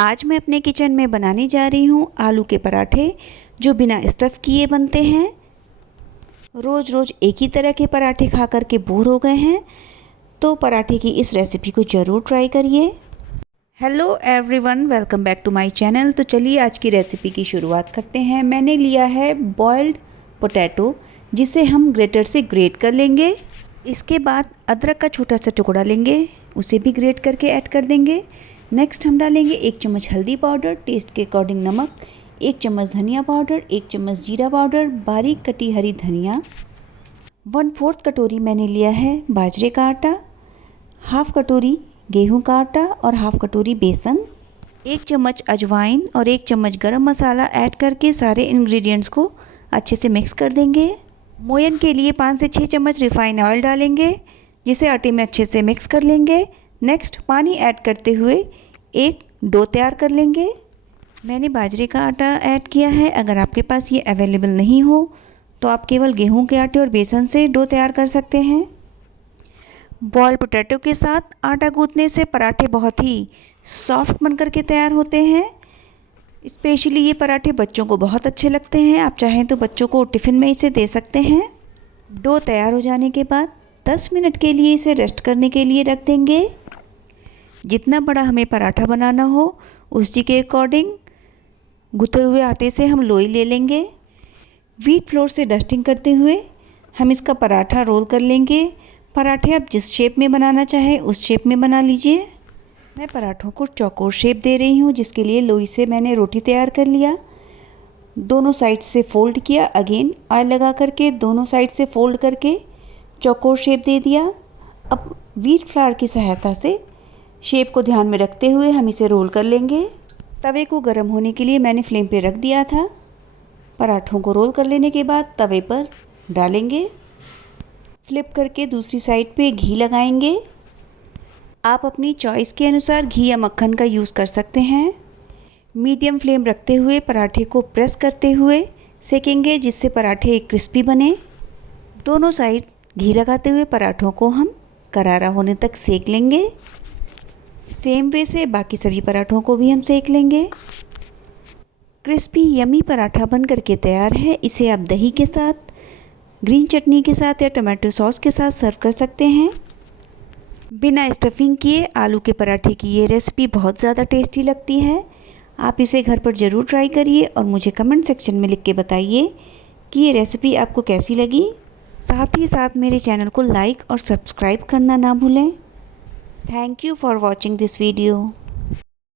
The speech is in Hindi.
आज मैं अपने किचन में बनाने जा रही हूँ आलू के पराठे जो बिना स्टफ़ किए बनते हैं। रोज़ रोज़ एक ही तरह के पराठे खा कर के बोर हो गए हैं, तो पराठे की इस रेसिपी को ज़रूर ट्राई करिए। Hello everyone, welcome back to my channel. तो चलिए आज की रेसिपी की शुरुआत करते हैं। मैंने लिया है बॉइल्ड पोटैटो, जिसे हम ग्रेटर से ग्रेट कर लेंगे। इसके बाद अदरक का छोटा सा टुकड़ा लेंगे, उसे भी ग्रेट करके ऐड कर देंगे। नेक्स्ट हम डालेंगे 1 चम्मच हल्दी पाउडर, टेस्ट के अकॉर्डिंग नमक, 1 चम्मच धनिया पाउडर, 1 चम्मच जीरा पाउडर, बारीक कटी हरी धनिया, 1/4 कटोरी मैंने लिया है बाजरे का आटा, हाफ कटोरी गेहूं का आटा और हाफ कटोरी बेसन, 1 चम्मच अजवाइन और 1 चम्मच गरम मसाला ऐड करके सारे इंग्रेडिएंट्स को अच्छे से मिक्स कर देंगे। मोयन के लिए 5 से 6 चम्मच रिफाइंड ऑयल डालेंगे, जिसे आटे में अच्छे से मिक्स कर लेंगे। नेक्स्ट पानी ऐड करते हुए एक डो तैयार कर लेंगे। मैंने बाजरे का आटा ऐड किया है। अगर आपके पास ये अवेलेबल नहीं हो तो आप केवल गेहूं के आटे और बेसन से डो तैयार कर सकते हैं। बॉइल्ड पोटैटो के साथ आटा गूंथने से पराठे बहुत ही सॉफ्ट बनकर के तैयार होते हैं। स्पेशली ये पराठे बच्चों को बहुत अच्छे लगते हैं। आप चाहें तो बच्चों को टिफ़िन में इसे दे सकते हैं। डो तैयार हो जाने के बाद 10 मिनट के लिए इसे रेस्ट करने के लिए रख देंगे। जितना बड़ा हमें पराठा बनाना हो उसी के अकॉर्डिंग गूँथे हुए आटे से हम लोई ले लेंगे। व्हीट फ्लोर से डस्टिंग करते हुए हम इसका पराठा रोल कर लेंगे। पराठे आप जिस शेप में बनाना चाहें उस शेप में बना लीजिए। मैं पराठों को चौकोर शेप दे रही हूँ, जिसके लिए लोई से मैंने रोटी तैयार कर लिया। दोनों साइड से फोल्ड किया, अगेन ऑयल लगा करके दोनों साइड से फोल्ड करके चौकोर शेप दे दिया। अब व्हीट फ्लावर की सहायता से शेप को ध्यान में रखते हुए हम इसे रोल कर लेंगे। तवे को गर्म होने के लिए मैंने फ्लेम पे रख दिया था। पराठों को रोल कर लेने के बाद तवे पर डालेंगे, फ्लिप करके दूसरी साइड पे घी लगाएंगे। आप अपनी चॉइस के अनुसार घी या मक्खन का यूज़ कर सकते हैं। मीडियम फ्लेम रखते हुए पराठे को प्रेस करते हुए सेकेंगे, जिससे पराठे क्रिस्पी बने। दोनों साइड घी लगाते हुए पराठों को हम करारा होने तक सेक लेंगे। सेम वे से बाकी सभी पराठों को भी हम सेक लेंगे। क्रिस्पी यमी पराठा बन करके तैयार है। इसे आप दही के साथ, ग्रीन चटनी के साथ या टमाटो सॉस के साथ सर्व कर सकते हैं। बिना स्टफिंग किए आलू के पराठे की ये रेसिपी बहुत ज़्यादा टेस्टी लगती है। आप इसे घर पर ज़रूर ट्राई करिए और मुझे कमेंट सेक्शन में लिख के बताइए कि ये रेसिपी आपको कैसी लगी। साथ ही साथ मेरे चैनल को लाइक और सब्सक्राइब करना ना भूलें। Thank you for watching this video.